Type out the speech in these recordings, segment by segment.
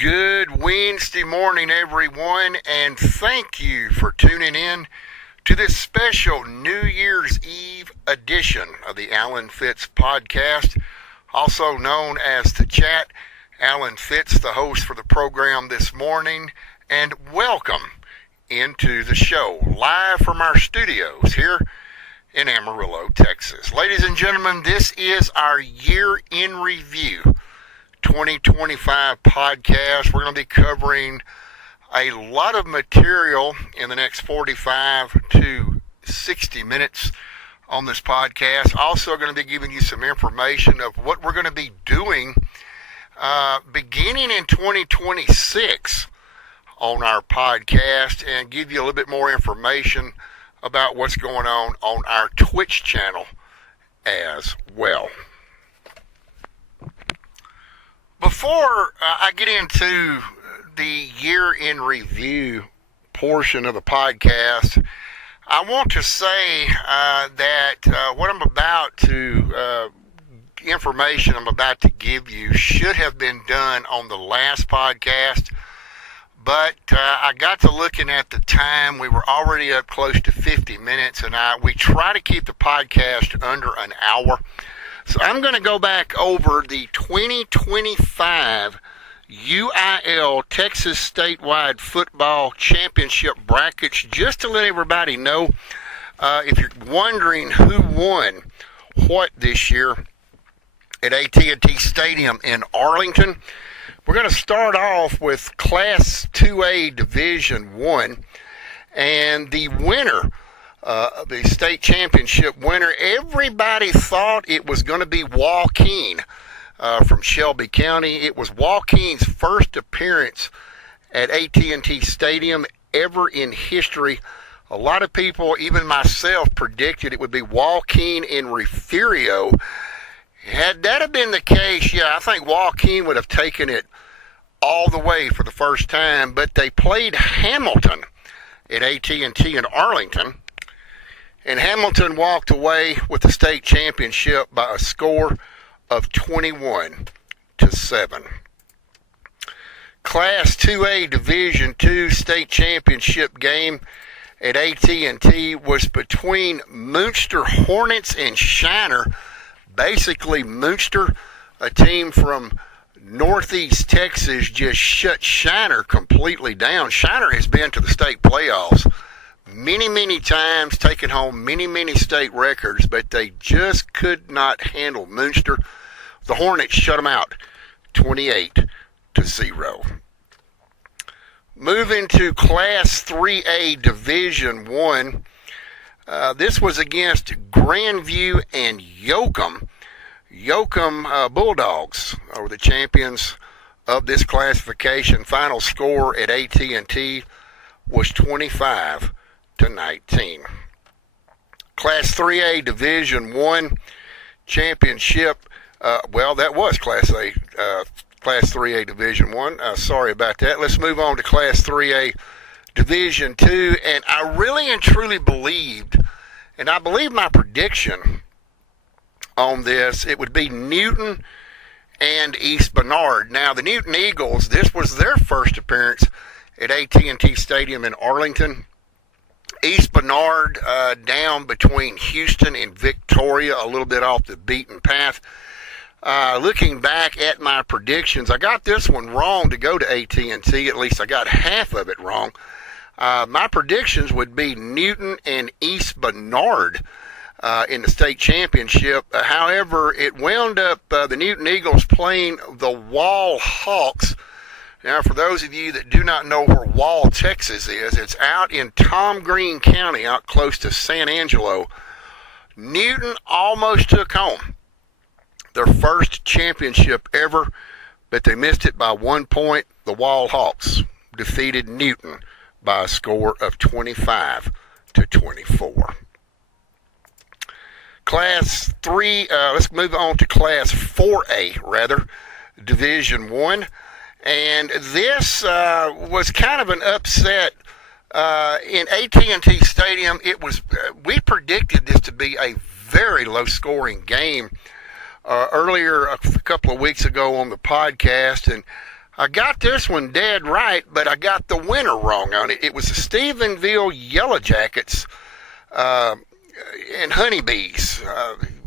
Good Wednesday morning, everyone, and thank you for tuning in to this special New Year's Eve edition of the Alan Fitz podcast, also known as The Chat. Alan Fitz, the host for the program this morning, and welcome into the show, live from our studios here in Amarillo, Texas. Ladies and gentlemen, this is our Year in Review 2025 podcast. We're going to be covering a lot of material in the next 45 to 60 minutes on this podcast. Also going to be giving you some information of what we're going to be doing beginning in 2026 on our podcast, and give you a little bit more information about what's going on our Twitch channel as well. Before I get into the year in review portion of the podcast, I want to say that what I'm about to, information I'm about to give you should have been done on the last podcast, but I got to looking at the time. We were already up close to 50 minutes, and we try to keep the podcast under an hour. So I'm going to go back over the 2025 UIL Texas Statewide Football Championship brackets, just to let everybody know, if you're wondering who won what this year at AT&T Stadium in Arlington. We're going to start off with Class 2A Division 1, and the winner, the state championship winner, everybody thought it was going to be Joaquin from Shelby County. It was Joaquin's first appearance at AT&T Stadium ever in history. A lot of people, even myself, predicted it would be Joaquin in Refugio. Had that have been the case, I think Joaquin would have taken it all the way for the first time, but they played Hamilton at AT&T in Arlington, and Hamilton walked away with the state championship by a score of 21-7. Class 2A Division II state championship game at AT&T was between Munster Hornets and Shiner. Basically, Munster, a team from Northeast Texas, just shut Shiner completely down. Shiner has been to the state playoffs many times, taken home many state records, but they just could not handle Munster. The Hornets shut them out 28-0. Moving to Class 3A Division 1, this was against Grandview and Yoakum. Yoakum Bulldogs are the champions of this classification. Final score at AT&T was 25-19. Class 3A Division 1 championship. That was Class 3A Division 1. Sorry about that. Let's move on to Class 3A Division 2. And I really and truly believed, and I believe my prediction on this, it would be Newton and East Bernard. Now, the Newton Eagles, this was their first appearance at AT&T Stadium in Arlington. East Bernard down between Houston and Victoria, a little bit off the beaten path. Looking back at my predictions, I got this one wrong to go to AT&T. At least I got half of it wrong. My predictions would be Newton and East Bernard in the state championship. However, it wound up the Newton Eagles playing the Wall Hawks. Now, for those of you that do not know where Wall, Texas is, it's out in Tom Green County, out close to San Angelo. Newton almost took home their first championship ever, but they missed it by 1 point. The Wall Hawks defeated Newton by a score of 25-24. Class 3, let's move on to Class 4A, Division 1. And this was kind of an upset in AT&T Stadium. It was we predicted this to be a very low-scoring game earlier a couple of weeks ago on the podcast, and I got this one dead right, but I got the winner wrong on it. It was the Stephenville Yellow Jackets and Honeybees.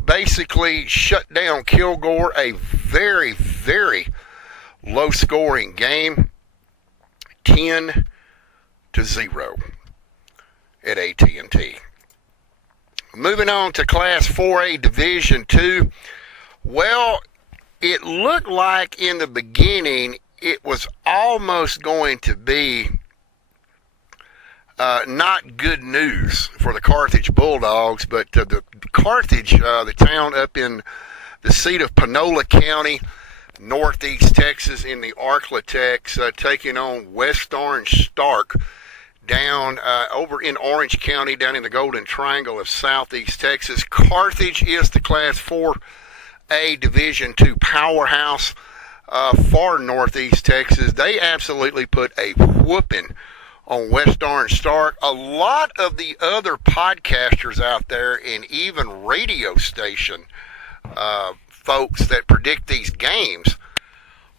Basically shut down Kilgore, a very, very low-scoring game, 10-0 at AT&T. Moving on to Class 4A Division II. Well, it looked like in the beginning it was almost going to be not good news for the Carthage Bulldogs, but the Carthage, the town up in the seat of Panola County, northeast Texas, in the Arklatex, taking on West Orange Stark down over in Orange County, down in the Golden Triangle of southeast Texas. Carthage is the Class 4A Division II powerhouse for northeast Texas. They absolutely put a whooping on West Orange Stark. A lot of the other podcasters out there and even radio station folks that predict these games,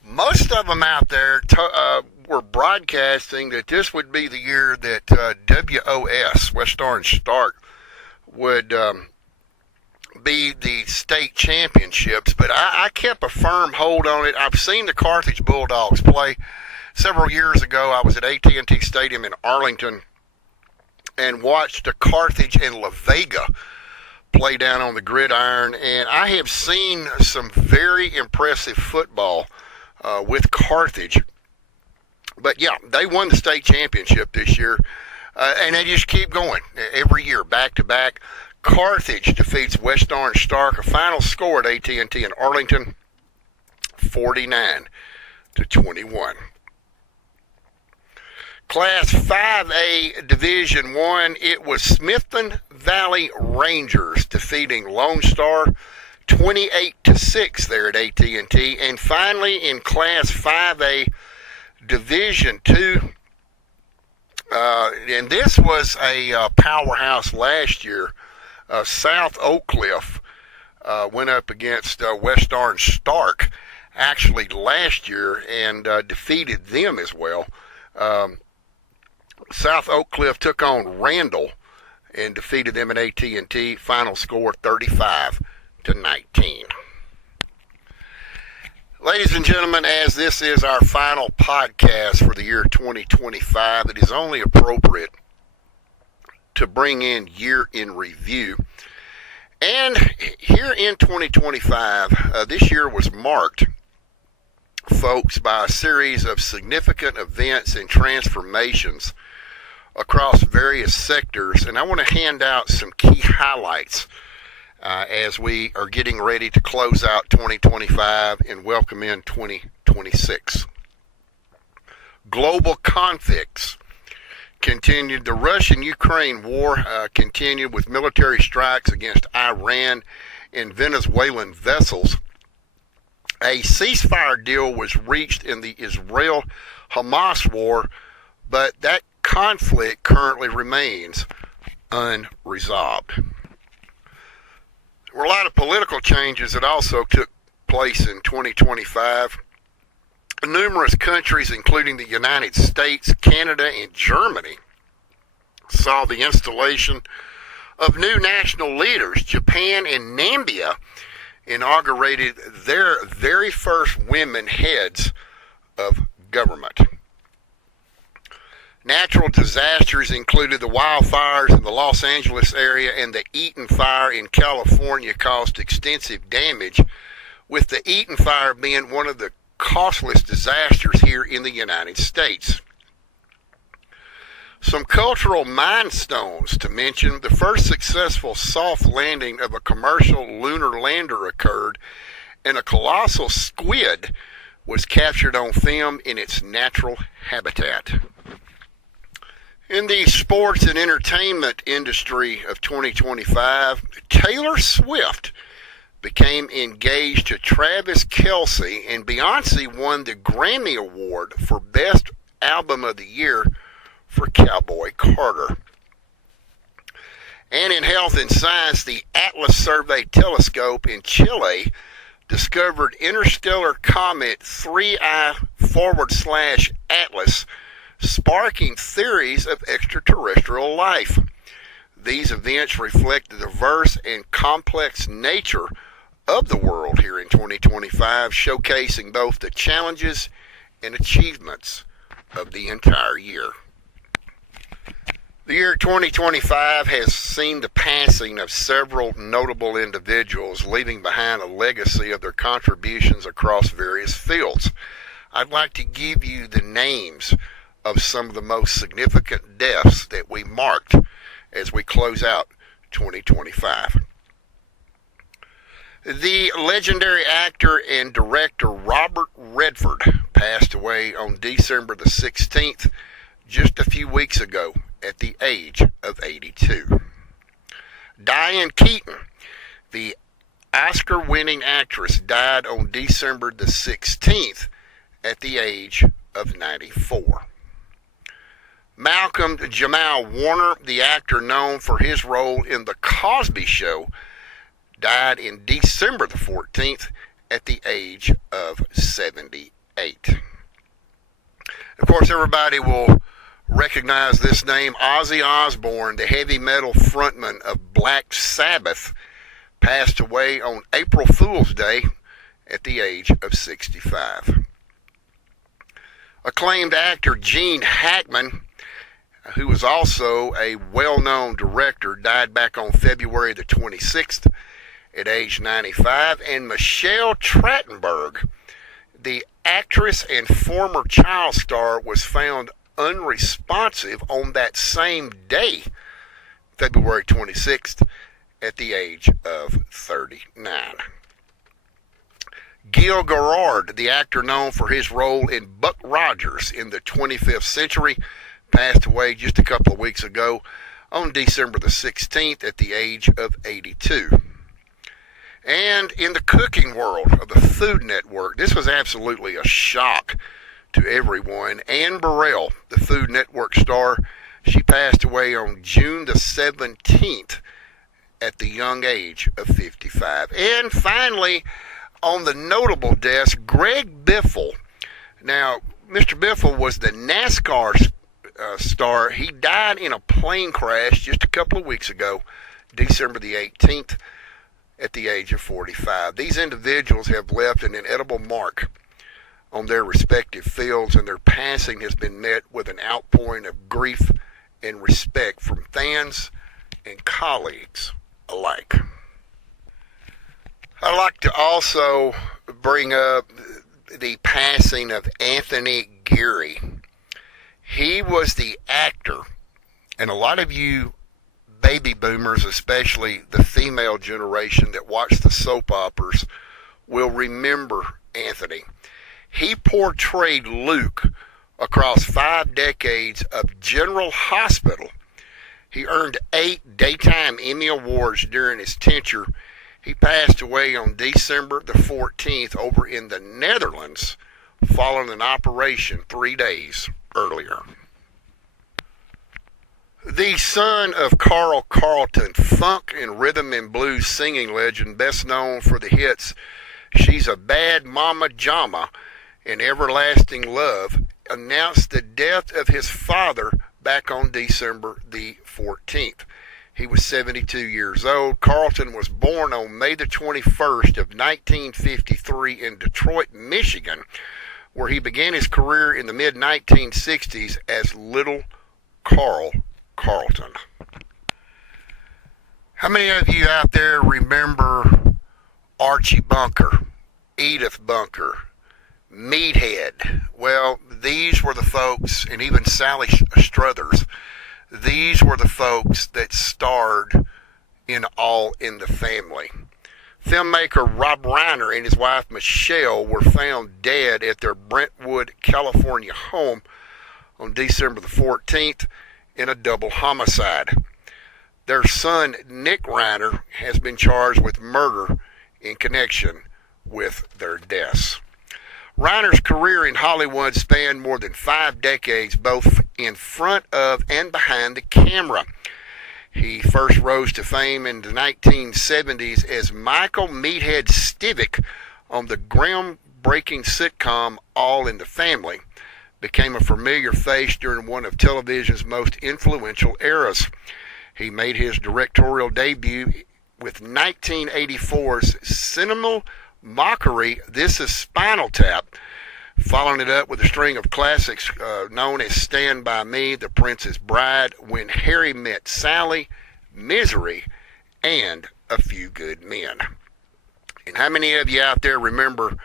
most of them out there were broadcasting that this would be the year that WOS, West Orange Stark, would be the state championships. But I kept a firm hold on it. I've seen the Carthage Bulldogs play. Several years ago, I was at AT&T Stadium in Arlington and watched the Carthage and La Vega play down on the gridiron, and I have seen some very impressive football with Carthage. But yeah, they won the state championship this year, and they just keep going every year, back to back. Carthage defeats West Orange Stark. A final score at AT&T in Arlington, 49-21. Class 5A Division I, it was Smithton Valley Rangers defeating Lone Star 28-6 there at AT&T. And finally, in Class 5A Division II, and this was a powerhouse last year, South Oak Cliff went up against West Orange Stark actually last year and defeated them as well. South Oak Cliff took on Randall and defeated them in AT&T. Final score 35-19. Ladies and gentlemen, as this is our final podcast for the year 2025, it is only appropriate to bring in year in review. And here in 2025, this year was marked, folks, by a series of significant events and transformations across various sectors, and I want to hand out some key highlights as we are getting ready to close out 2025 and welcome in 2026. Global conflicts continued. The Russian-Ukraine war continued with military strikes against Iran and Venezuelan vessels. A ceasefire deal was reached in the Israel-Hamas war, but that conflict currently remains unresolved. There were a lot of political changes that also took place in 2025. Numerous countries, including the United States, Canada, and Germany, saw the installation of new national leaders. Japan and Namibia inaugurated their very first women heads of government. Natural disasters included the wildfires in the Los Angeles area, and the Eaton Fire in California caused extensive damage, with the Eaton Fire being one of the costliest disasters here in the United States. Some cultural milestones to mention: the first successful soft landing of a commercial lunar lander occurred, and a colossal squid was captured on film in its natural habitat. In the sports and entertainment industry of 2025, Taylor Swift became engaged to Travis Kelce, and Beyonce won the Grammy Award for Best Album of the Year for Cowboy Carter. And in health and science, the Atlas Survey Telescope in Chile discovered interstellar comet 3I /Atlas, sparking theories of extraterrestrial life. These events reflect the diverse and complex nature of the world here in 2025, showcasing both the challenges and achievements of the entire year. The year 2025 has seen the passing of several notable individuals, leaving behind a legacy of their contributions across various fields. I'd like to give you the names of some of the most significant deaths that we marked as we close out 2025. The legendary actor and director Robert Redford passed away on December the 16th, just a few weeks ago, at the age of 82. Diane Keaton, the Oscar-winning actress, died on December the 16th at the age of 94. Malcolm Jamal Warner, the actor known for his role in The Cosby Show, died in December the 14th at the age of 78. Of course, everybody will recognize this name. Ozzy Osbourne, the heavy metal frontman of Black Sabbath, passed away on April Fool's Day at the age of 65. Acclaimed actor Gene Hackman, who was also a well-known director, died back on February the 26th at age 95. And Michelle Trachtenberg, the actress and former child star, was found unresponsive on that same day, February 26th, at the age of 39. Gil Gerard, the actor known for his role in Buck Rogers in the 25th Century, passed away just a couple of weeks ago on December the 16th at the age of 82. And in the cooking world of the Food Network, this was absolutely a shock to everyone. Anne Burrell, the Food Network star, she passed away on June the 17th at the young age of 55. And finally, on the notable deaths, Greg Biffle. Now, Mr. Biffle was the NASCAR star. He died in a plane crash just a couple of weeks ago, December the 18th, at the age of 45. These individuals have left an indelible mark on their respective fields, and their passing has been met with an outpouring of grief and respect from fans and colleagues alike. I'd like to also bring up the passing of Anthony Geary. He was the actor, and a lot of you baby boomers, especially the female generation that watched the soap operas, will remember Anthony. He portrayed Luke across 5 decades of General Hospital. He earned 8 Daytime Emmy Awards during his tenure. He passed away on December the 14th over in the Netherlands following an operation 3 days earlier. The son of Carl Carlton, funk and rhythm and blues singing legend, best known for the hits She's a Bad Mama Jama and Everlasting Love, announced the death of his father back on December the 14th. He was 72 years old. Carlton was born on May the 21st of 1953 in Detroit, Michigan, where he began his career in the mid-1960s as Little Carl Carlton. How many of you out there remember Archie Bunker, Edith Bunker, Meathead? Well, these were the folks, and even Sally Struthers, these were the folks that starred in All in the Family. Filmmaker Rob Reiner and his wife Michelle were found dead at their Brentwood, California home on December the 14th in a double homicide. Their son, Nick Reiner, has been charged with murder in connection with their deaths. Reiner's career in Hollywood spanned more than 5 decades, both in front of and behind the camera. He first rose to fame in the 1970s as Michael Meathead Stivic on the groundbreaking breaking sitcom All in the Family, became a familiar face during one of television's most influential eras. He made his directorial debut with 1984's seminal mockery This Is Spinal Tap, following it up with a string of classics known as Stand By Me, The Princess Bride, When Harry Met Sally, Misery, and A Few Good Men. And how many of you out there remember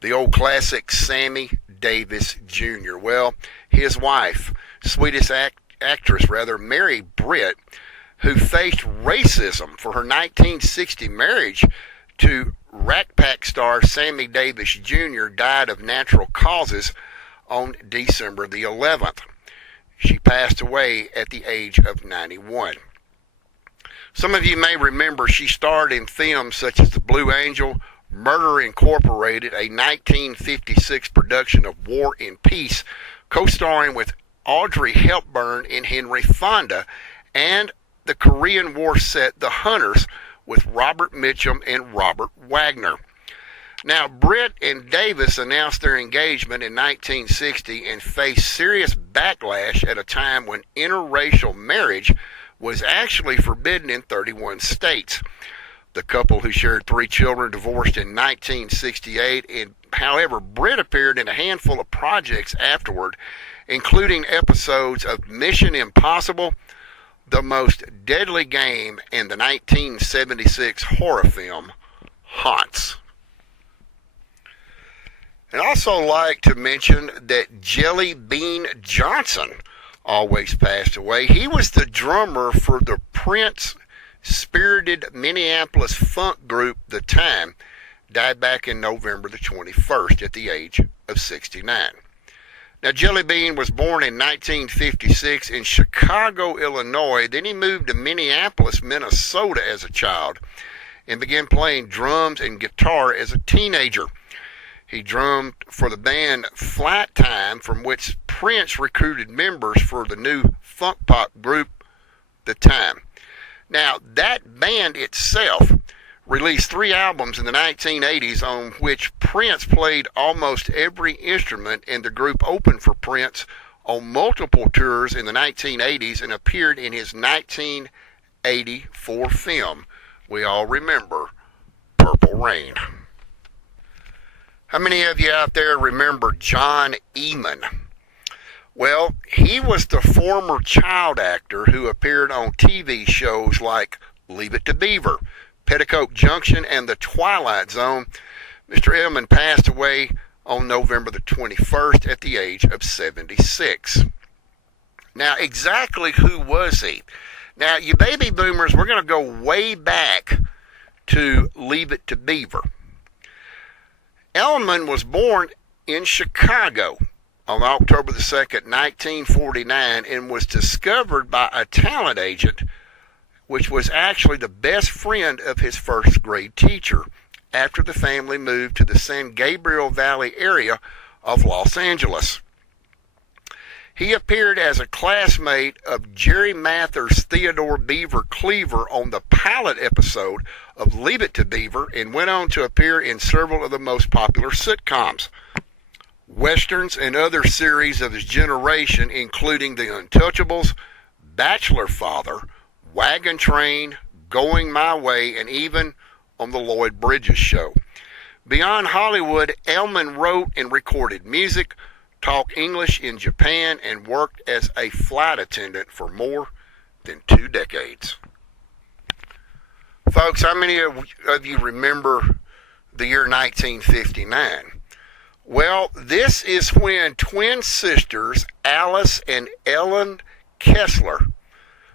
the old classic Sammy Davis Jr.? Well, his wife, sweetest actress, Mary Britt, who faced racism for her 1960 marriage to Rat Pack star Sammy Davis Jr., died of natural causes on December the 11th. She passed away at the age of 91. Some of you may remember she starred in films such as The Blue Angel, Murder Incorporated, a 1956 production of War and Peace, co-starring with Audrey Hepburn and Henry Fonda, and the Korean War set The Hunters with Robert Mitchum and Robert Wagner. Now, Britt and Davis announced their engagement in 1960 and faced serious backlash at a time when interracial marriage was actually forbidden in 31 states. The couple, who shared 3 children, divorced in 1968, and however, Britt appeared in a handful of projects afterward, including episodes of Mission Impossible, The Most Deadly Game, and the 1976 horror film Haunts. I'd also like to mention that Jelly Bean Johnson always passed away. He was the drummer for the Prince-spirited Minneapolis funk group The Time. Died back in November the 21st at the age of 69. Now, Jelly Bean was born in 1956 in Chicago, Illinois. Then he moved to Minneapolis, Minnesota as a child and began playing drums and guitar as a teenager. He drummed for the band Flat Time, from which Prince recruited members for the new funk pop group The Time. Now, that band itself released 3 albums in the 1980s on which Prince played almost every instrument, and the group opened for Prince on multiple tours in the 1980s and appeared in his 1984 film we all remember, Purple Rain. How many of you out there remember John Eman? Well, he was the former child actor who appeared on TV shows like Leave It to Beaver, Petticoat Junction, and The Twilight Zone. Mr. Eman passed away on November the 21st at the age of 76. Now, exactly who was he? Now, you baby boomers, we're going to go way back to Leave It to Beaver. Eman was born in Chicago on October the 2nd, 1949, and was discovered by a talent agent, which was actually the best friend of his first grade teacher, after the family moved to the San Gabriel Valley area of Los Angeles. He appeared as a classmate of Jerry Mather's Theodore Beaver Cleaver on the pilot episode of Leave It to Beaver, and went on to appear in several of the most popular sitcoms, westerns, and other series of his generation, including The Untouchables, Bachelor Father, Wagon Train, Going My Way, and even on The Lloyd Bridges Show. Beyond Hollywood, Eman wrote and recorded music, taught English in Japan, and worked as a flight attendant for more than 2 decades. Folks, how many of you remember the year 1959? Well, this is when twin sisters Alice and Ellen Kessler,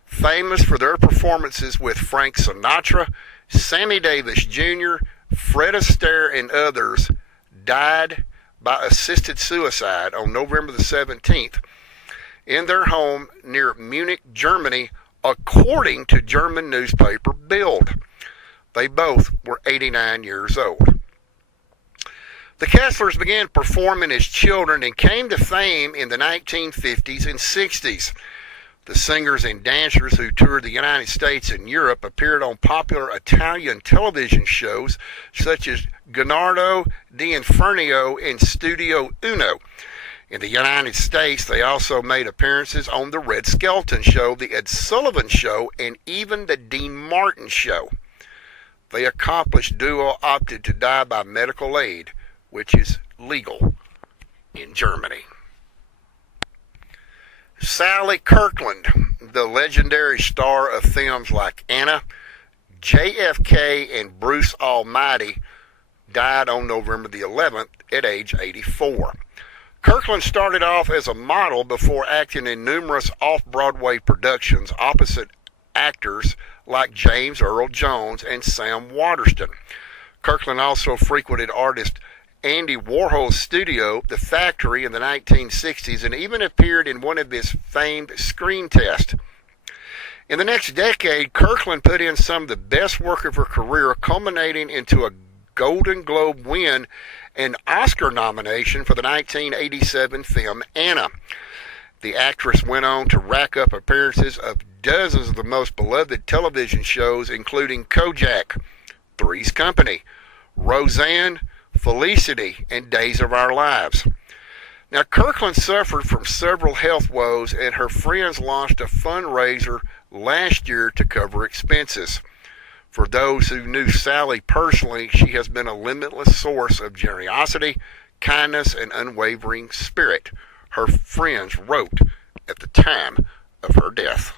famous for their performances with Frank Sinatra, Sammy Davis Jr., Fred Astaire, and others, died by assisted suicide on November the 17th in their home near Munich, Germany, according to German newspaper Bild. They both were 89 years old. The Kesslers began performing as children and came to fame in the 1950s and 60s. The singers and dancers who toured the United States and Europe appeared on popular Italian television shows such as Gennaro d'Inferno and Studio Uno. In the United States, they also made appearances on The Red Skelton Show, The Ed Sullivan Show, and even The Dean Martin Show. The accomplished duo opted to die by medical aid, which is legal in Germany. Sally Kirkland, the legendary star of films like Anna, JFK, and Bruce Almighty, died on November the 11th at age 84. Kirkland started off as a model before acting in numerous off-Broadway productions opposite actors like James Earl Jones and Sam Waterston. Kirkland also frequented artist Andy Warhol's studio, The Factory, in the 1960s, and even appeared in one of his famed screen tests. In the next decade, Kirkland put in some of the best work of her career, culminating into a Golden Globe win and Oscar nomination for the 1987 film Anna. The actress went on to rack up appearances of dozens of the most beloved television shows, including Kojak, Three's Company, Roseanne, Felicity, and Days of Our Lives. Now, Kirkland suffered from several health woes, and her friends launched a fundraiser last year to cover expenses. For those who knew Sally personally, she has been a limitless source of generosity, kindness, and unwavering spirit, her friends wrote at the time of her death.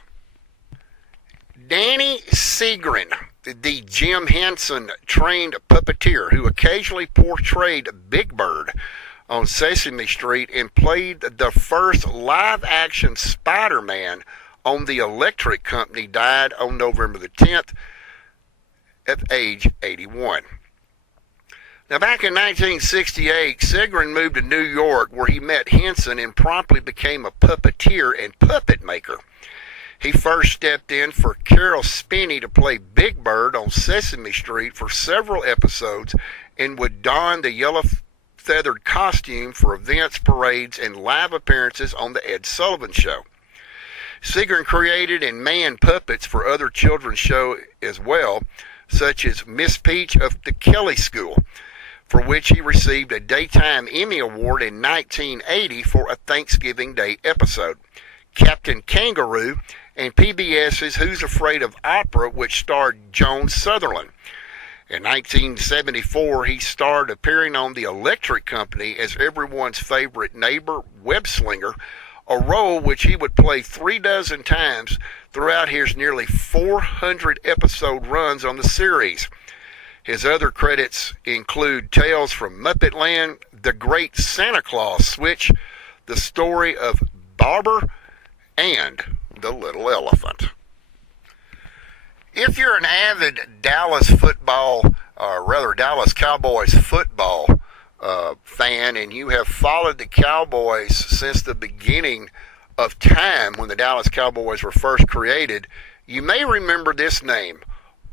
Danny Seagren, the Jim Henson trained puppeteer who occasionally portrayed Big Bird on Sesame Street and played the first live-action Spider-Man on the Electric Company, died on November the 10th at age 81. Now, back in 1968, Seagren moved to New York, where he met Henson and promptly became a puppeteer and puppet maker. He first stepped in for Carol Spinney to play Big Bird on Sesame Street for several episodes and would don the yellow feathered costume for events, parades, and live appearances on The Ed Sullivan Show. Seagren created and manned puppets for other children's shows as well, such as Miss Peach of the Kelly School, for which he received a Daytime Emmy Award in 1980 for a Thanksgiving Day episode, Captain Kangaroo, and PBS's Who's Afraid of Opera, which starred Joan Sutherland. In 1974, he starred appearing on The Electric Company as everyone's favorite neighbor, web-slinger, a role which he would play 36 times throughout his nearly 400-episode runs on the series. His other credits include Tales from Muppet Land, The Great Santa Claus Switch, The Story of Barber, and The Little Elephant. If you're an avid Dallas Cowboys football fan, and you have followed the Cowboys since the beginning of time when the Dallas Cowboys were first created, you may remember this name,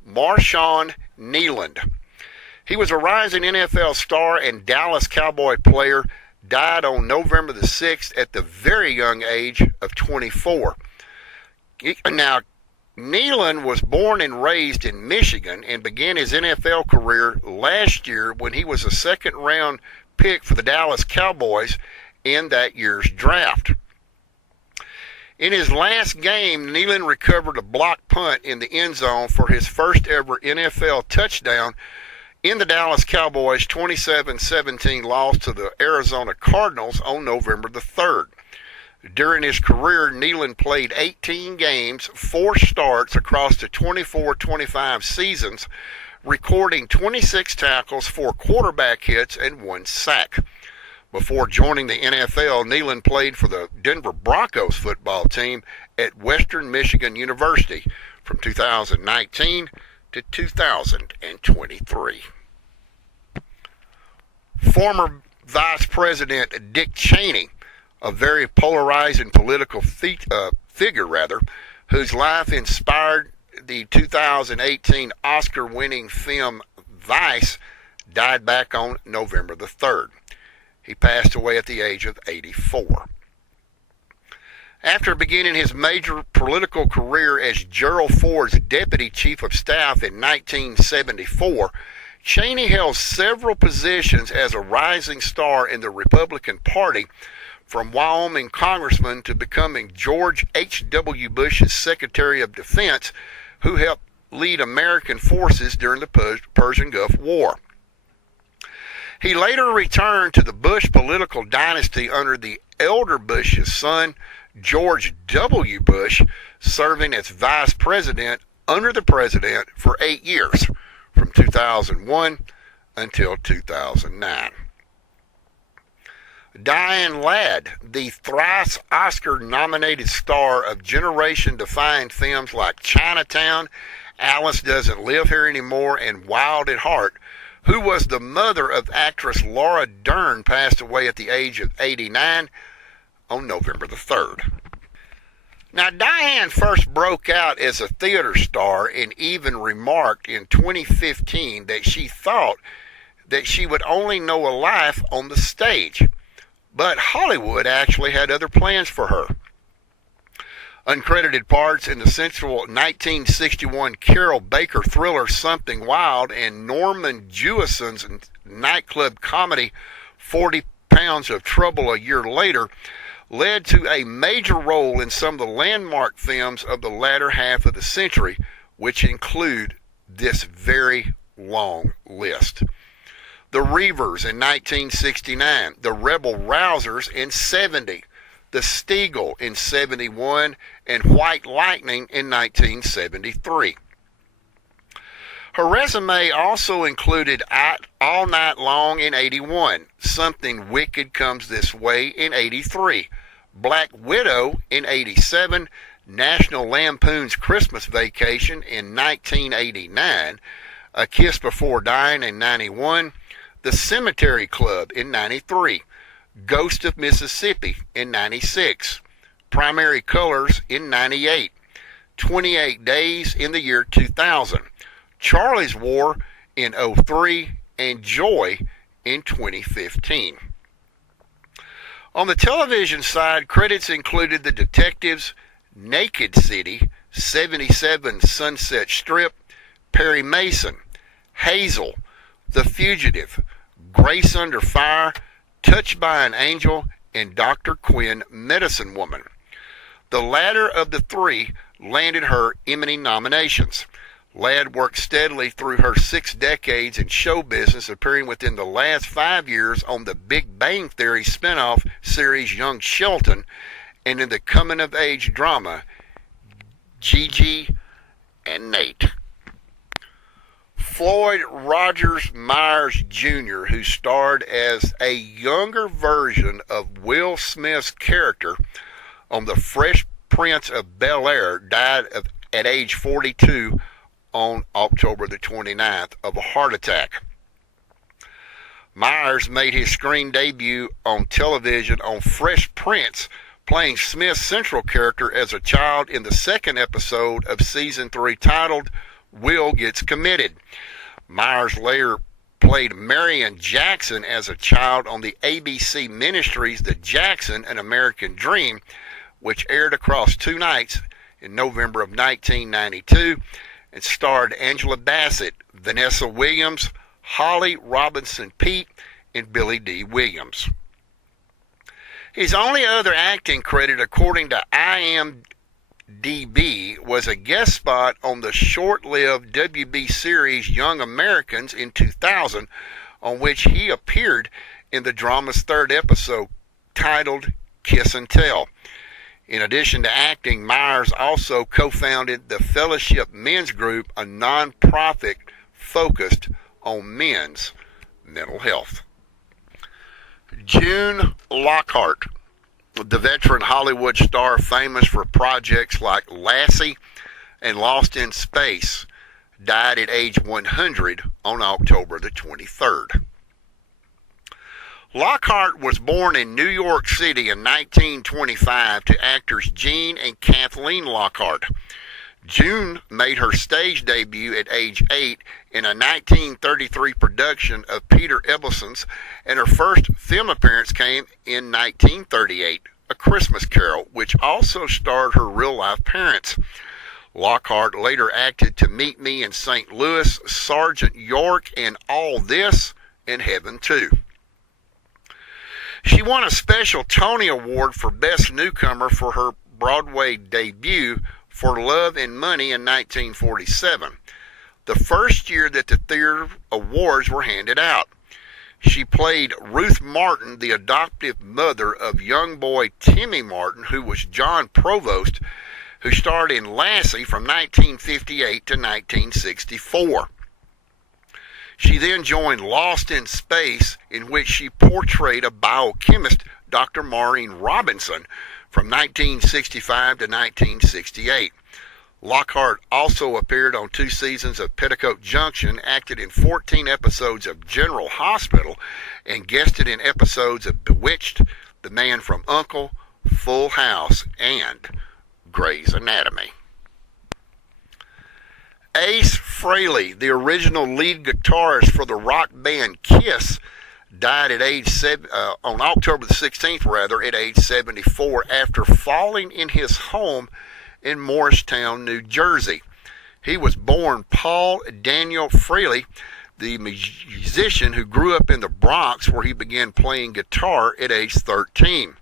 Marshawn Kneeland. He was a rising NFL star and Dallas Cowboy player, died on November the 6th at the very young age of 24. Now, Kneeland was born and raised in Michigan and began his NFL career last year when he was a second-round pick for the Dallas Cowboys in that year's draft. In his last game, Kneeland recovered a blocked punt in the end zone for his first ever NFL touchdown in the Dallas Cowboys' 27-17 loss to the Arizona Cardinals on November the 3rd. During his career, Kneeland played 18 games, 4 starts across the 24-25 seasons, recording 26 tackles, 4 quarterback hits, and 1 sack. Before joining the NFL, Kneeland played for the Denver Broncos football team at Western Michigan University from 2019 to 2023. Former Vice President Dick Cheney, a very polarizing political figure, whose life inspired the 2018 Oscar-winning film Vice, died back on November the 3rd. He passed away at the age of 84. After beginning his major political career as Gerald Ford's deputy chief of staff in 1974, Cheney held several positions as a rising star in the Republican Party, from Wyoming congressman to becoming George H.W. Bush's Secretary of Defense, who helped lead American forces during the Persian Gulf War. He later returned to the Bush political dynasty under the elder Bush's son, George W. Bush, serving as vice president under the president for 8 years, from 2001 until 2009. Diane Ladd, the thrice Oscar-nominated star of generation-defining films like Chinatown, Alice Doesn't Live Here Anymore, and Wild at Heart, who was the mother of actress Laura Dern, passed away at the age of 89 on November the 3rd. Now, Diane first broke out as a theater star and even remarked in 2015 that she thought that she would only know a life on the stage. But Hollywood actually had other plans for her. Uncredited parts in the sensual 1961 Carol Baker thriller Something Wild and Norman Jewison's nightclub comedy 40 Pounds of Trouble a year later led to a major role in some of the landmark films of the latter half of the century, which include this very long list. The Reavers in 1969, the Rebel Rousers in 70, the Stiegel in 71, and White Lightning in 1973. Her resume also included All Night Long in 81, Something Wicked Comes This Way in 83, Black Widow in 87, National Lampoon's Christmas Vacation in 1989, A Kiss Before Dying in 91, The Cemetery Club in 93, Ghost of Mississippi in 96, Primary Colors in 98, 28 Days in the year 2000, Charlie's War in 03, and Joy in 2015. On the television side, credits included The Detectives, Naked City, 77 Sunset Strip, Perry Mason, Hazel, The Fugitive, Grace Under Fire, Touched by an Angel, and Dr. Quinn, Medicine Woman. The latter of the three landed her Emmy nominations. Ladd worked steadily through her 6 decades in show business, appearing within the last 5 years on the Big Bang Theory spinoff series Young Sheldon, and in the coming-of-age drama Gigi and Nate. Floyd Rogers Myers Jr., who starred as a younger version of Will Smith's character on The Fresh Prince of Bel-Air, died at age 42 on October the 29th of a heart attack. Myers made his screen debut on television on Fresh Prince, playing Smith's central character as a child in the 2nd episode of Season 3 titled Will Gets Committed. Myers later played Marion Jackson as a child on the ABC miniseries The Jackson, An American Dream, which aired across 2 nights in November of 1992 and starred Angela Bassett, Vanessa Williams, Holly Robinson Peete, and Billy D. Williams. His only other acting credit, according to IMDb, was a guest spot on the short-lived WB series Young Americans in 2000, on which he appeared in the drama's 3rd episode, titled Kiss and Tell. In addition to acting, Myers also co-founded the Fellowship Men's Group, a non-profit focused on men's mental health. June Lockhart, the veteran Hollywood star famous for projects like Lassie and Lost in Space, died at age 100 on October the 23rd. Lockhart was born in New York City in 1925 to actors Gene and Kathleen Lockhart. June made her stage debut at age 8 in a 1933 production of Peter Ebleson's, and her first film appearance came in 1938 A Christmas Carol, which also starred her real-life parents. Lockhart later acted to Meet Me in St. Louis, Sergeant York, and All This, and Heaven 2. She won a special Tony Award for Best Newcomer for her Broadway debut for Love and Money in 1947, the first year that the theater awards were handed out. She played Ruth Martin, the adoptive mother of young boy Timmy Martin, who was John Provost, who starred in Lassie from 1958 to 1964. She then joined Lost in Space, in which she portrayed a biochemist, Dr. Maureen Robinson, from 1965 to 1968. Lockhart also appeared on 2 seasons of Petticoat Junction, acted in 14 episodes of General Hospital, and guested in episodes of Bewitched, The Man from U.N.C.L.E., Full House, and Grey's Anatomy. Ace Frehley, the original lead guitarist for the rock band Kiss, died at on October the 16th, at age 74, after falling in his home in Morristown, New Jersey. He was born Paul Daniel Frehley, the musician who grew up in the Bronx, where he began playing guitar at age 13.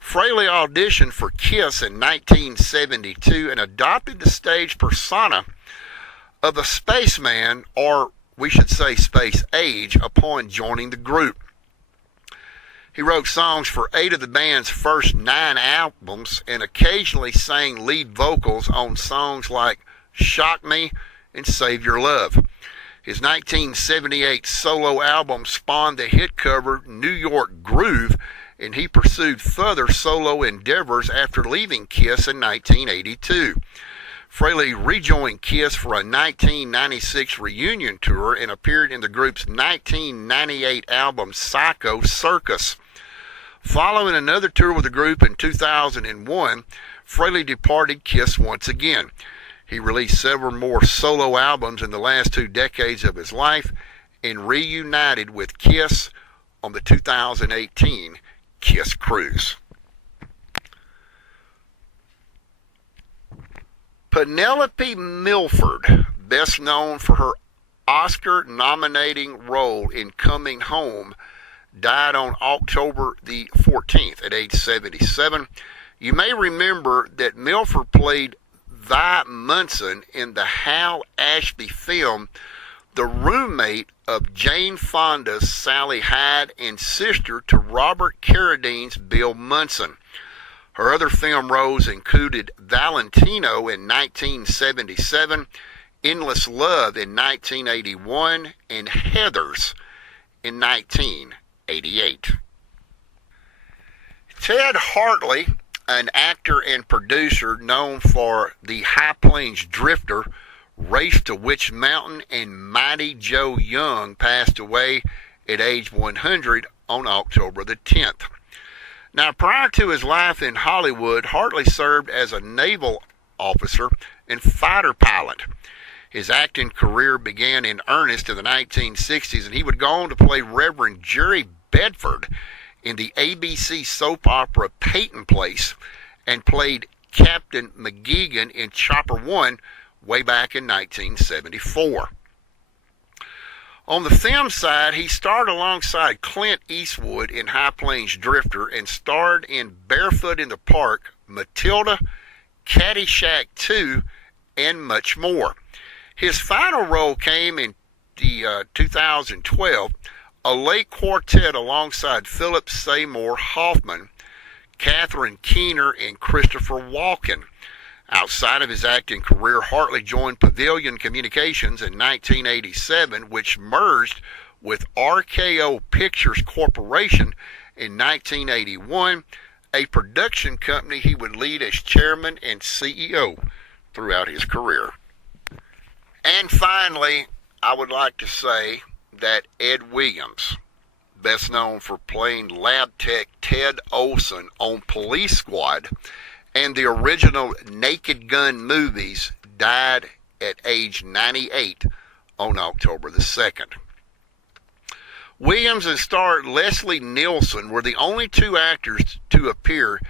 Frehley auditioned for Kiss in 1972 and adopted the stage persona of a spaceman, or we should say space age, upon joining the group. He wrote songs for 8 of the band's first 9 albums and occasionally sang lead vocals on songs like Shock Me and Save Your Love. His 1978 solo album spawned the hit cover New York Groove, and he pursued further solo endeavors after leaving Kiss in 1982. Frehley rejoined Kiss for a 1996 reunion tour and appeared in the group's 1998 album Psycho Circus. Following another tour with the group in 2001, Frehley departed Kiss once again. He released several more solo albums in the last 2 decades of his life and reunited with Kiss on the 2018 Kiss Cruise. Penelope Milford, best known for her Oscar-nominating role in Coming Home, died on October the 14th at age 77. You may remember that Milford played Vi Munson in the Hal Ashby film, the roommate of Jane Fonda's Sally Hyde and sister to Robert Carradine's Bill Munson. Her other film roles included Valentino in 1977, Endless Love in 1981, and Heathers in 1988. Ted Hartley, an actor and producer known for The High Plains Drifter, Race to Witch Mountain, and Mighty Joe Young, passed away at age 100 on October the 10th. Now, prior to his life in Hollywood, Hartley served as a naval officer and fighter pilot. His acting career began in earnest in the 1960s, and he would go on to play Reverend Jerry Bedford in the ABC soap opera Peyton Place, and played Captain McGeegan in Chopper 1 way back in 1974. On the film side, he starred alongside Clint Eastwood in High Plains Drifter and starred in Barefoot in the Park, Matilda, Caddyshack 2, and much more. His final role came in 2012, a late quartet alongside Philip Seymour Hoffman, Catherine Keener, and Christopher Walken. Outside of his acting career, Hartley joined Pavilion Communications in 1987, which merged with RKO Pictures Corporation in 1981, a production company he would lead as chairman and CEO throughout his career. And finally, I would like to say that Ed Williams, best known for playing lab tech Ted Olson on Police Squad and the original Naked Gun movies, died at age 98 on October the 2nd. Williams and star Leslie Nielsen were the only two actors to appear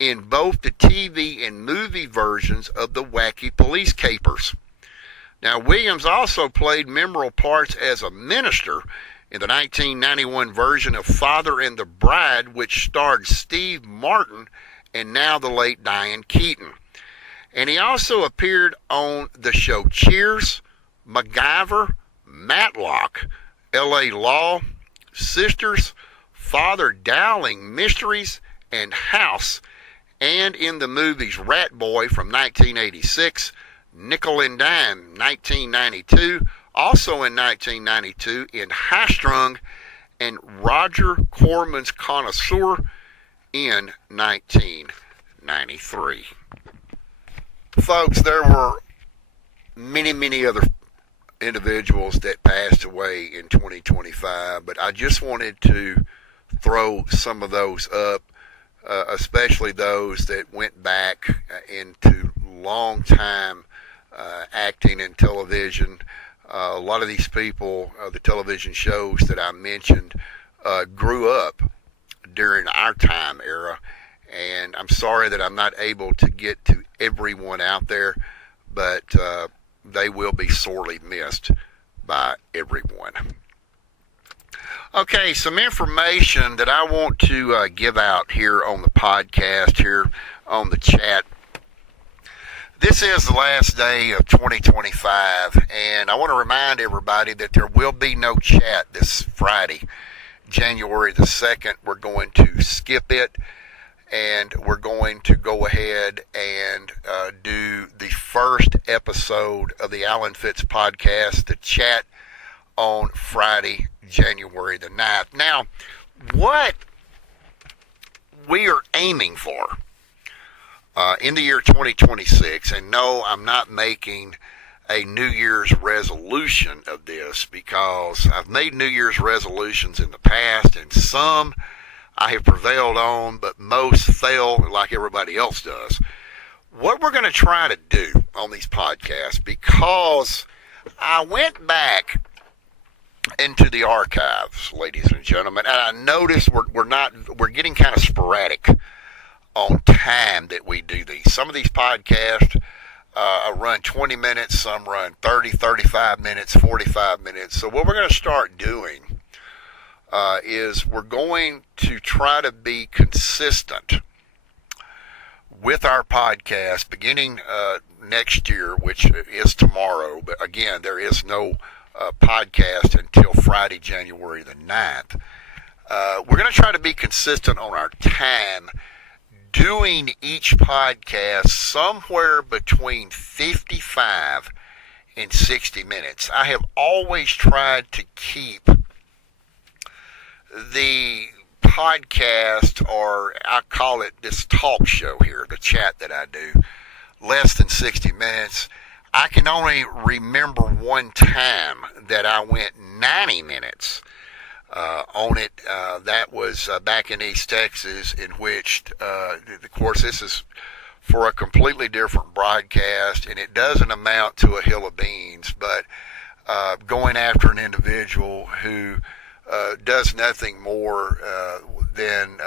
in both the TV and movie versions of the Wacky Police Capers. Now, Williams also played memorable parts as a minister in the 1991 version of Father and the Bride, which starred Steve Martin and now the late Diane Keaton. And he also appeared on the show Cheers, MacGyver, Matlock, L.A. Law, Sisters, Father Dowling Mysteries, and House, and in the movies Rat Boy from 1986, Nickel and Dime 1992, also in 1992 in High Strung, and Roger Corman's Connoisseur in 1993. Folks, there were many other individuals that passed away in 2025, but I just wanted to throw some of those up, especially those that went back into long time acting in television. A lot of these people, the television shows that I mentioned, grew up during our time era, and I'm sorry that I'm not able to get to everyone out there, but they will be sorely missed by everyone. Okay, some information that I want to give out here on the podcast, here on the chat. This is the last day of 2025, and I want to remind everybody that there will be no chat this Friday, January the 2nd. We're going to skip it, and we're going to go ahead and do the first episode of the Alan Fitz podcast, the chat, on Friday, January the 9th. Now, what we are aiming for in the year 2026, and no, I'm not making a New Year's resolution of this, because I've made New Year's resolutions in the past, and some I have prevailed on, but most fail like everybody else does. What we're going to try to do on these podcasts, because I went back into the archives, ladies and gentlemen, and I noticed we're getting kind of sporadic on time that we do these. Some of these podcasts run 20 minutes, some run 30, 35 minutes, 45 minutes. So what we're going to start doing is we're going to try to be consistent with our podcast beginning next year, which is tomorrow. But again, there is no podcast until Friday, January the 9th. We're going to try to be consistent on our time, doing each podcast somewhere between 55 and 60 minutes. I have always tried to keep the podcast, or I call it this talk show here, the chat that I do, less than 60 minutes. I can only remember one time that I went 90 minutes on it. That was back in East Texas, in which, of course, this is for a completely different broadcast, and it doesn't amount to a hill of beans, but going after an individual who does nothing more than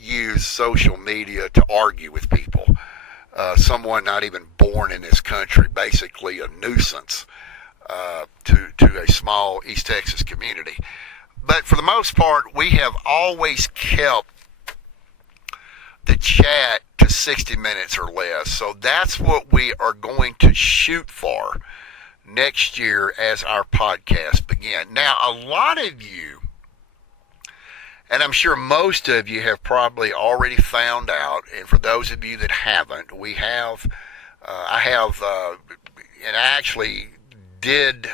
use social media to argue with people. Someone not even born in this country, basically a nuisance to a small East Texas community. But for the most part, we have always kept the chat to 60 minutes or less. So that's what we are going to shoot for next year as our podcast begin. Now, a lot of you, and I'm sure most of you have probably already found out, and for those of you that haven't, we have, and I actually did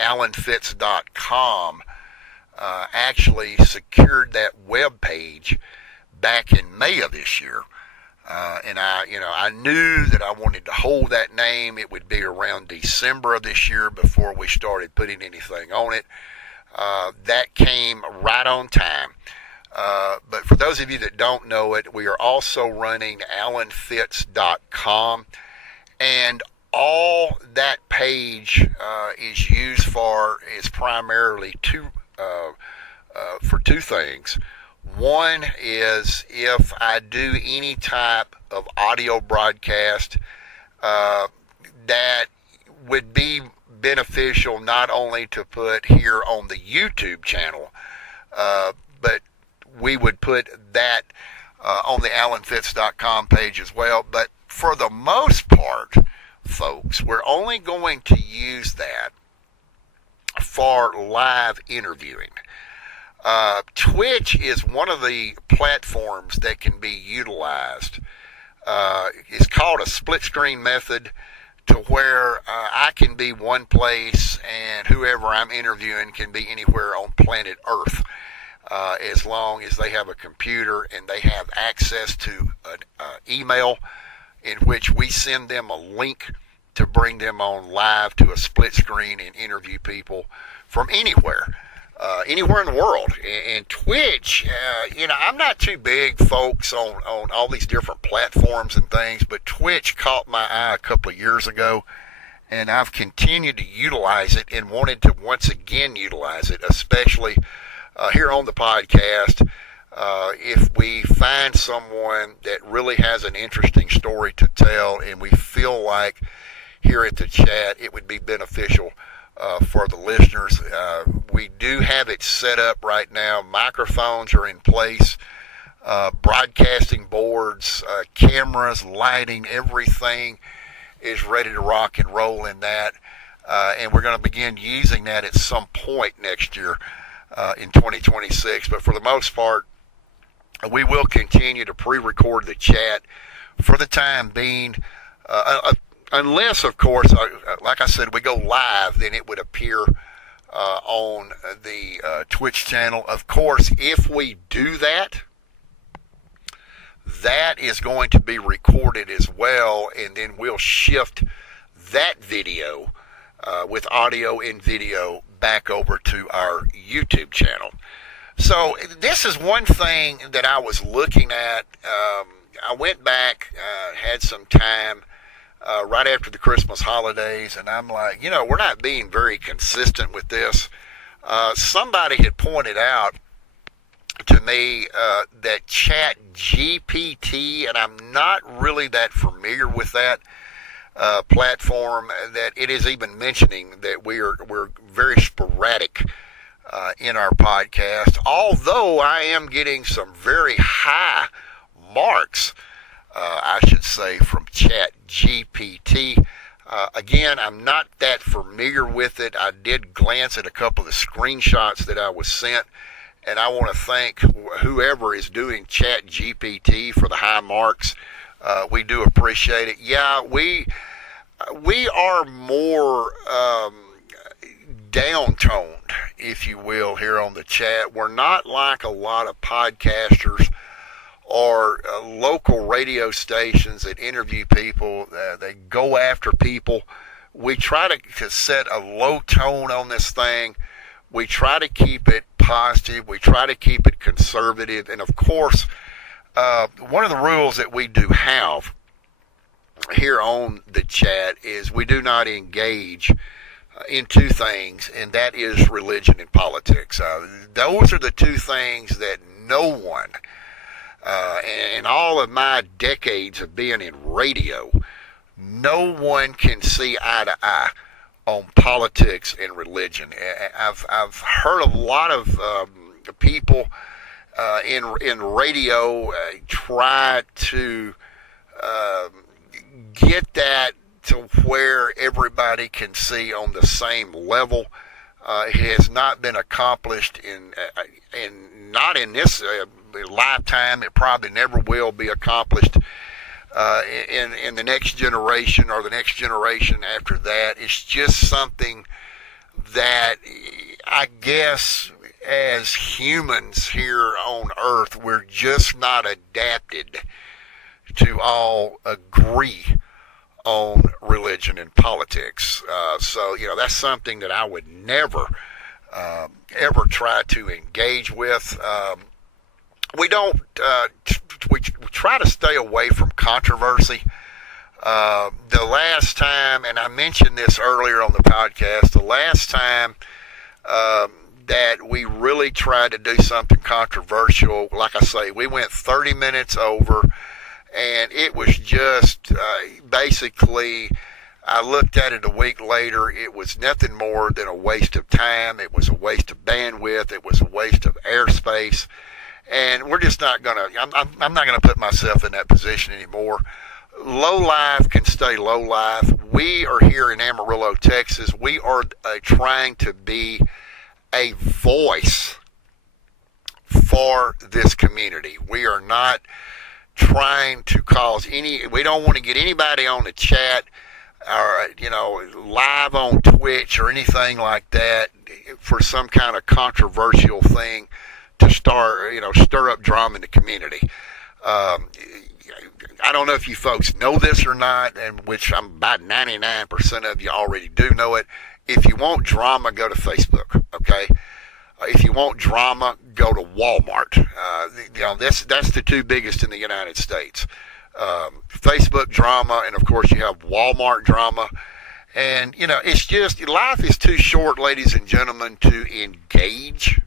AlanFitz.com, actually secured that web page back in May of this year. And I knew that I wanted to hold that name. It would be around December of this year before we started putting anything on it. That came right on time. But for those of you that don't know it, we are also running AlanFitz.com, and all that page is used for is primarily two for two things. One is if I do any type of audio broadcast that would be beneficial not only to put here on the YouTube channel, but we would put that on the AlanFitz.com page as well. But for the most part, folks, we're only going to use that for live interviewing. Twitch is one of the platforms that can be utilized. It's called a split screen method, to where I can be one place and whoever I'm interviewing can be anywhere on planet Earth, as long as they have a computer and they have access to an email in which we send them a link to bring them on live to a split screen and interview people from anywhere. Anywhere in the world. And Twitch, I'm not too big, folks, on all these different platforms and things, but Twitch caught my eye a couple of years ago, and I've continued to utilize it and wanted to once again utilize it, especially here on the podcast. If we find someone that really has an interesting story to tell and we feel like here at the chat it would be beneficial for the listeners. We do have it set up right now. Microphones are in place, broadcasting boards, cameras, lighting, everything is ready to rock and roll in that. And we're going to begin using that at some point next year in 2026. But for the most part, we will continue to pre-record the chat for the time being. Unless, of course, like I said, we go live, then it would appear on the Twitch channel. Of course, if we do that, that is going to be recorded as well, and then we'll shift that video with audio and video back over to our YouTube channel. So this is one thing that I was looking at. I went back, had some time right after the Christmas holidays, and I'm like, we're not being very consistent with this. Somebody had pointed out to me that ChatGPT, and I'm not really that familiar with that platform, that it is even mentioning that we're very sporadic in our podcast, although I am getting some very high marks, I should say, from ChatGPT. Again, I'm not that familiar with it. I did glance at a couple of the screenshots that I was sent, and I want to thank whoever is doing ChatGPT for the high marks. We do appreciate it. Yeah, we are more downtoned, if you will, here on the chat. We're not like a lot of podcasters or local radio stations that interview people. They go after people. We try to set a low tone on this thing. We try to keep it positive. We try to keep it conservative. And of course, one of the rules that we do have here on the chat is we do not engage in two things, and that is religion and politics. Those are the two things that no one, in all of my decades of being in radio, no one can see eye to eye on politics and religion. I've heard a lot of people in radio try to get that to where everybody can see on the same level. It has not been accomplished in not in this lifetime. It probably never will be accomplished in the next generation or the next generation after that. It's just something that I guess as humans here on Earth, we're just not adapted to all agree on religion and politics. So, that's something that I would never, ever try to engage with. We don't, we try to stay away from controversy. The last time, and I mentioned this earlier on the podcast, the last time that we really tried to do something controversial. Like I say, we went 30 minutes over, and it was just basically, I looked at it a week later, it was nothing more than a waste of time. It was a waste of bandwidth. It was a waste of airspace. And we're just not going to, I'm not going to put myself in that position anymore. Low life can stay low life. We are here in Amarillo, Texas. We are trying to be a voice for this community. We are not trying to cause we don't want to get anybody on the chat or, live on Twitch or anything like that for some kind of controversial thing to stir up drama in the community. I don't know if you folks know this or not, and which I'm about 99% of you already do know it. If you want drama, go to Facebook, okay? If you want drama, go to Walmart. That's the two biggest in the United States. Facebook drama, and of course you have Walmart drama. And, it's just, life is too short, ladies and gentlemen, to engage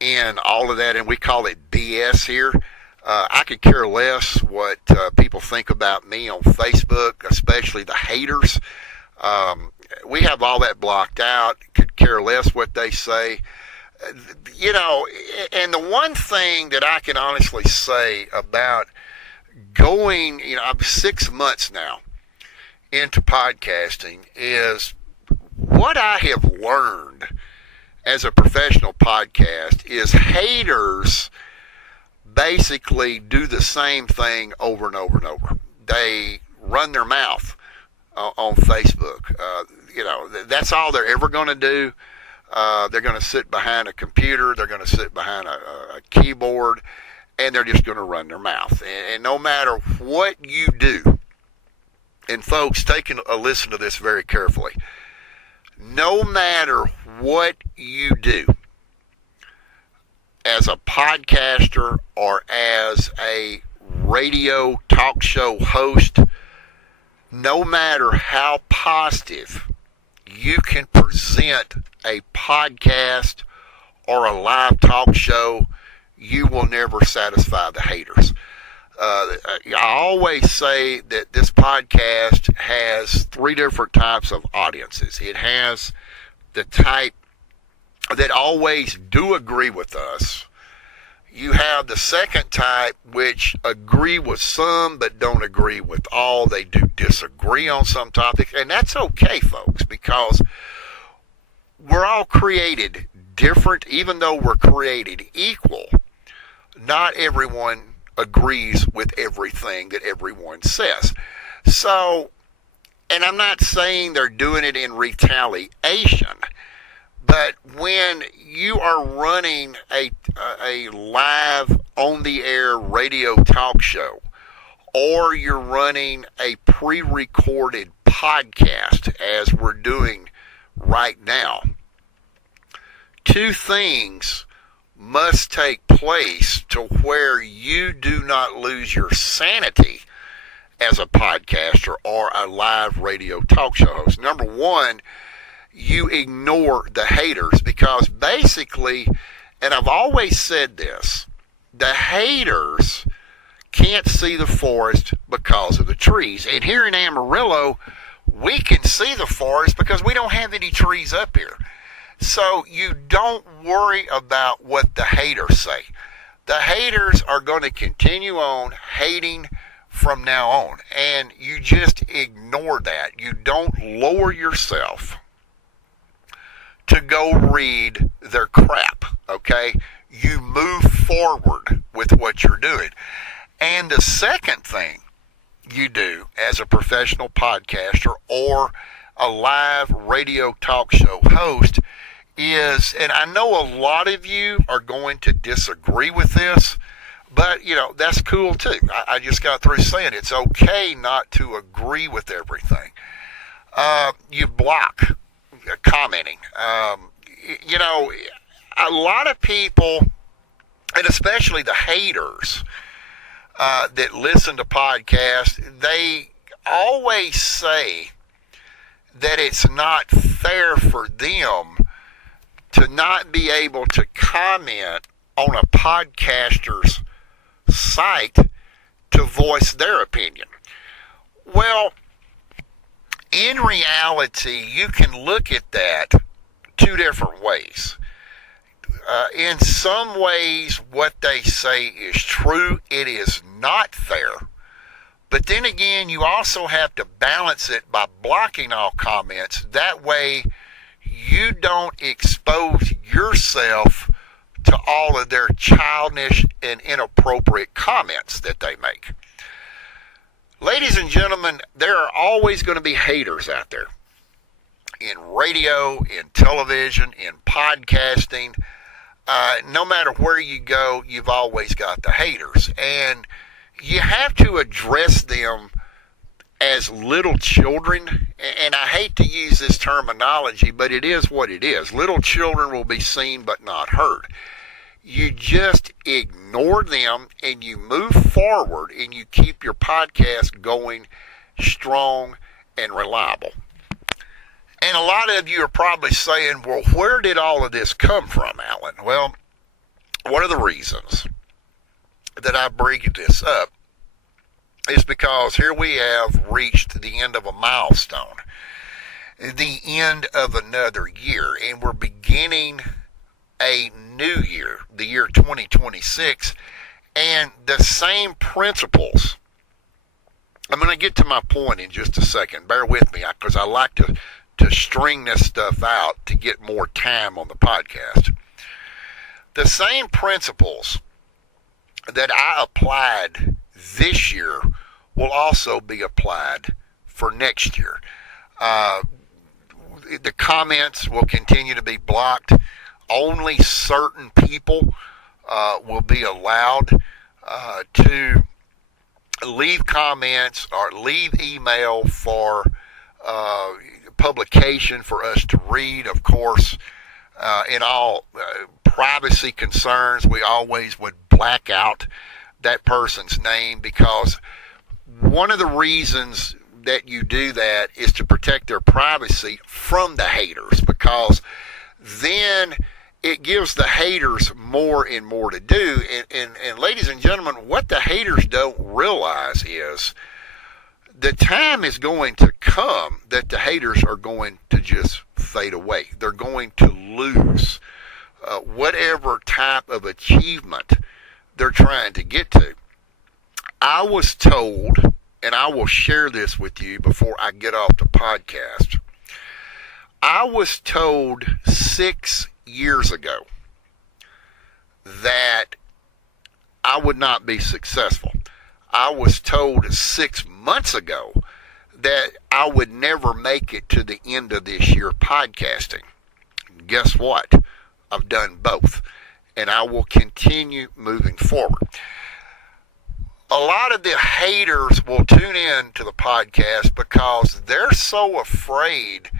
in all of that, and we call it BS here. I could care less what people think about me on Facebook, especially the haters. We have all that blocked out. Could care less what they say. And the one thing that I can honestly say about going, I'm 6 months now into podcasting, is what I have learned as a professional podcast is haters basically do the same thing over and over and over. They run their mouth on Facebook. That's all they're ever going to do. They're going to sit behind a computer. They're going to sit behind a keyboard, and they're just going to run their mouth. And no matter what you do, and folks, take a listen to this very carefully. No matter what you do, as a podcaster or as a radio talk show host, no matter how positive you can present a podcast or a live talk show, you will never satisfy the haters. I always say that this podcast has three different types of audiences. It has the type that always do agree with us. You have the second type, which agree with some but don't agree with all. They do disagree on some topics, and that's okay, folks, because we're all created different. Even though we're created equal, not everyone agrees with everything that everyone says. So, and I'm not saying they're doing it in retaliation, but when you are running a live on-the-air radio talk show, or you're running a pre-recorded podcast, as we're doing right now, two things must take place to where you do not lose your sanity as a podcaster or a live radio talk show host. Number one, you ignore the haters, because basically, and I've always said this, the haters can't see the forest because of the trees. And here in Amarillo, we can see the forest because we don't have any trees up here. So you don't worry about what the haters say. The haters are going to continue on hating from now on, and you just ignore that. You don't lower yourself to go read their crap, okay? You move forward with what you're doing. And the second thing you do as a professional podcaster or a live radio talk show host is, and I know a lot of you are going to disagree with this, but, that's cool too. I just got through saying it's okay not to agree with everything. You block commenting. A lot of people, and especially the haters that listen to podcasts, they always say that it's not fair for them to not be able to comment on a podcaster's site to voice their opinion? Well, in reality, you can look at that two different ways. In some ways, what they say is true. It is not fair. But then again, you also have to balance it by blocking all comments. That way, you don't expose yourself to all of their childish and inappropriate comments that they make. Ladies and gentlemen, there are always going to be haters out there. In radio, in television, in podcasting, no matter where you go, you've always got the haters. And you have to address them as little children. And I hate to use this terminology, but it is what it is. Little children will be seen but not heard. You just ignore them and you move forward and you keep your podcast going strong and reliable. And a lot of you are probably saying, well, where did all of this come from, Alan? Well, one of the reasons that I bring this up is because here we have reached the end of a milestone, the end of another year, and we're beginning a new year, the year 2026, and the same principles. I'm going to get to my point in just a second. Bear with me, because I like to string this stuff out to get more time on the podcast. The same principles that I applied this year will also be applied for next year. The comments will continue to be blocked. Only certain people will be allowed to leave comments or leave email for publication for us to read. Of course, in all privacy concerns, we always would black out that person's name, because one of the reasons that you do that is to protect their privacy from the haters, because then it gives the haters more and more to do. And ladies and gentlemen, what the haters don't realize is the time is going to come that the haters are going to just fade away. They're going to lose whatever type of achievement they're trying to get to. I was told, and I will share this with you before I get off the podcast, I was told 6 years ago that I would not be successful. I was told 6 months ago that I would never make it to the end of this year podcasting. Guess what? I've done both, and I will continue moving forward. A lot of the haters will tune in to the podcast because they're so afraid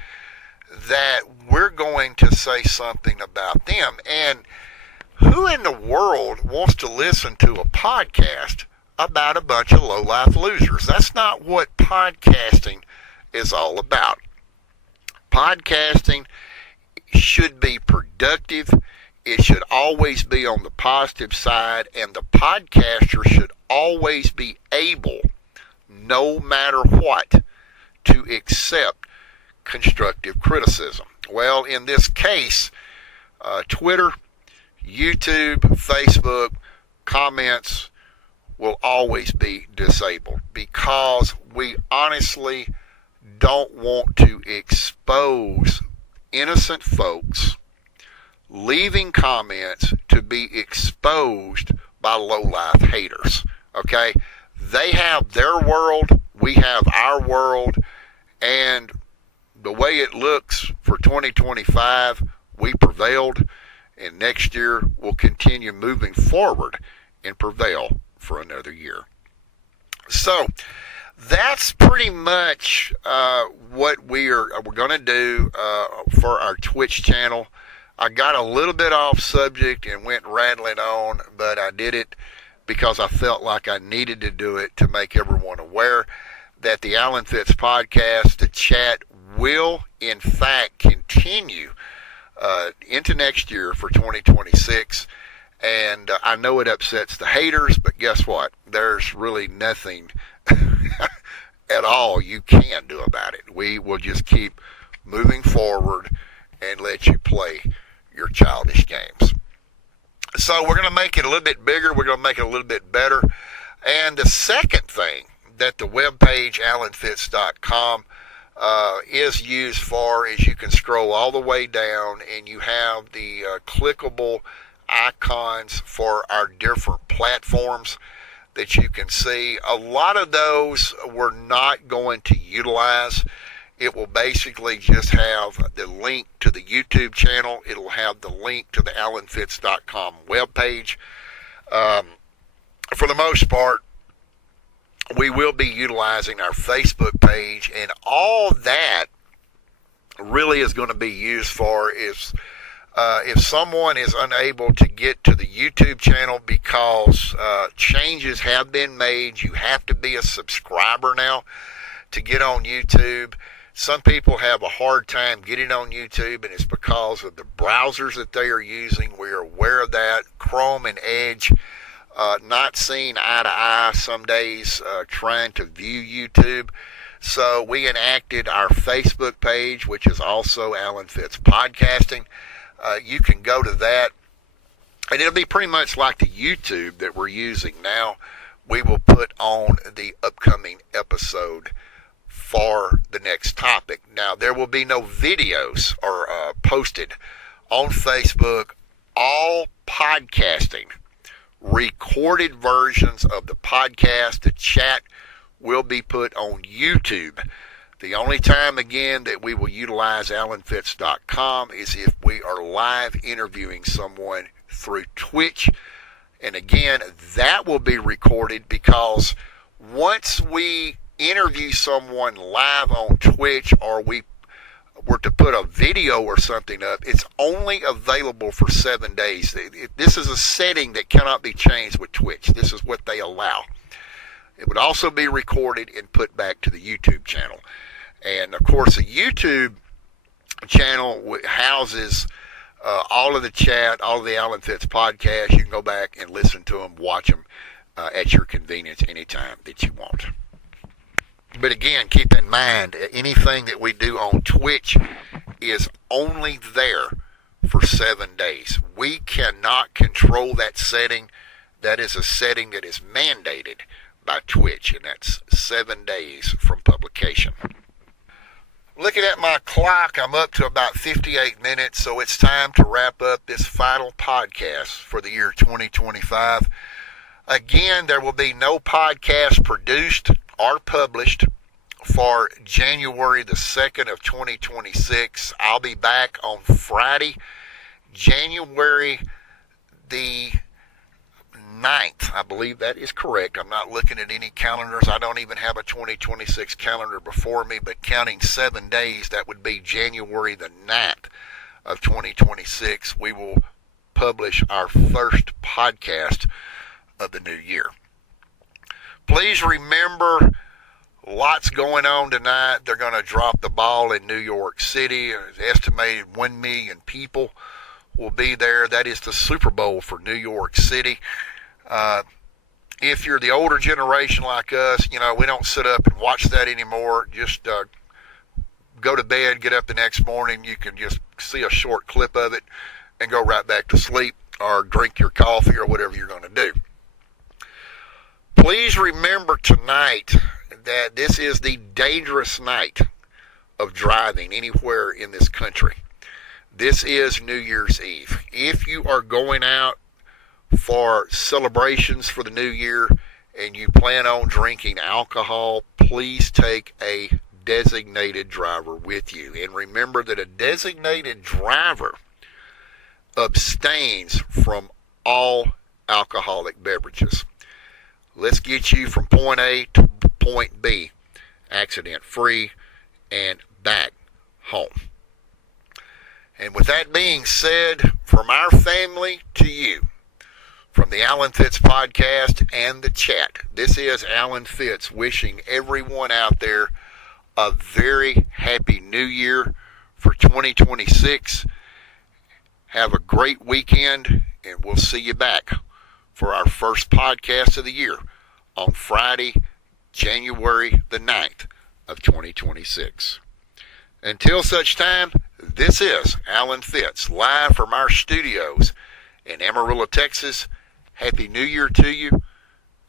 that we're going to say something about them. And who in the world wants to listen to a podcast about a bunch of low-life losers? That's not what podcasting is all about. Podcasting should be productive. It should always be on the positive side, and the podcaster should always be able, no matter what, to accept constructive criticism. Well, in this case, Twitter, YouTube, Facebook, comments will always be disabled, because we honestly don't want to expose innocent folks leaving comments to be exposed by low-life haters. Okay? They have their world, we have our world, and the way it looks for 2025, we prevailed, and next year we'll continue moving forward and prevail for another year. So that's pretty much what we're going to do for our Twitch channel. I got a little bit off subject and went rattling on, but I did it because I felt like I needed to do it to make everyone aware that the Alan Fitz podcast, the chat, will in fact continue into next year for 2026. And I know it upsets the haters, but guess what? There's really nothing at all you can do about it. We will just keep moving forward and let you play your childish games. So we're going to make it a little bit bigger. We're going to make it a little bit better. And the second thing that the webpage, AlanFitz.com, is used for is you can scroll all the way down and you have the clickable icons for our different platforms that you can see. A lot of those we're not going to utilize. It will basically just have the link to the YouTube channel. It'll have the link to the AlanFitz.com webpage. For the most part, we will be utilizing our Facebook page, and all that really is going to be used for is if someone is unable to get to the YouTube channel because changes have been made. You have to be a subscriber now to get on YouTube. Some people have a hard time getting on YouTube, and it's because of the browsers that they are using. We are aware of that. Chrome and Edge not seeing eye to eye some days trying to view YouTube. So we enacted our Facebook page, which is also Alan Fitz Podcasting. You can go to that, and it'll be pretty much like the YouTube that we're using now. We will put on the upcoming episode for the next topic. Now, there will be no videos or posted on Facebook. All podcasting, recorded versions of the podcast, the chat, will be put on YouTube. The only time, again, that we will utilize AlanFitz.com is if we are live interviewing someone through Twitch. And again, that will be recorded because once we interview someone live on Twitch, or we were to put a video or something up, it's only available for 7 days. This is a setting that cannot be changed with Twitch. This is what they allow. It would also be recorded and put back to the YouTube channel. And of course, the YouTube channel houses all of the chat, all of the Alan Fitz podcasts. You can go back and listen to them, watch them at your convenience anytime that you want. But again, keep in mind, anything that we do on Twitch is only there for 7 days. We cannot control that setting. That is a setting that is mandated by Twitch, and that's 7 days from publication. Looking at my clock, I'm up to about 58 minutes, so it's time to wrap up this final podcast for the year 2025. Again, there will be no podcast produced or published for January the 2nd of 2026. I'll be back on Friday, January the 9th. I believe that is correct. I'm not looking at any calendars. I don't even have a 2026 calendar before me, but counting 7 days, that would be January the 9th of 2026. We will publish our first podcast of the new year. Please remember, lots going on tonight. They're going to drop the ball in New York City. An estimated 1 million people will be there. That is the Super Bowl for New York City. If you're the older generation like us, we don't sit up and watch that anymore. Just go to bed, get up the next morning. You can just see a short clip of it and go right back to sleep, or drink your coffee, or whatever you're going to do. Please remember tonight that this is the dangerous night of driving anywhere in this country. This is New Year's Eve. If you are going out for celebrations for the new year and you plan on drinking alcohol, please take a designated driver with you. And remember that a designated driver abstains from all alcoholic beverages. Let's get you from point A to point B, accident-free, and back home. And with that being said, from our family to you, from the Alan Fitz podcast and the chat, this is Alan Fitz wishing everyone out there a very happy new year for 2026. Have a great weekend, and we'll see you back for our first podcast of the year on Friday, January the 9th of 2026. Until such time, this is Alan Fitz, live from our studios in Amarillo, Texas. Happy New Year to you,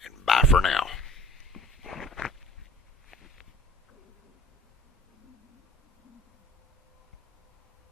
and bye for now.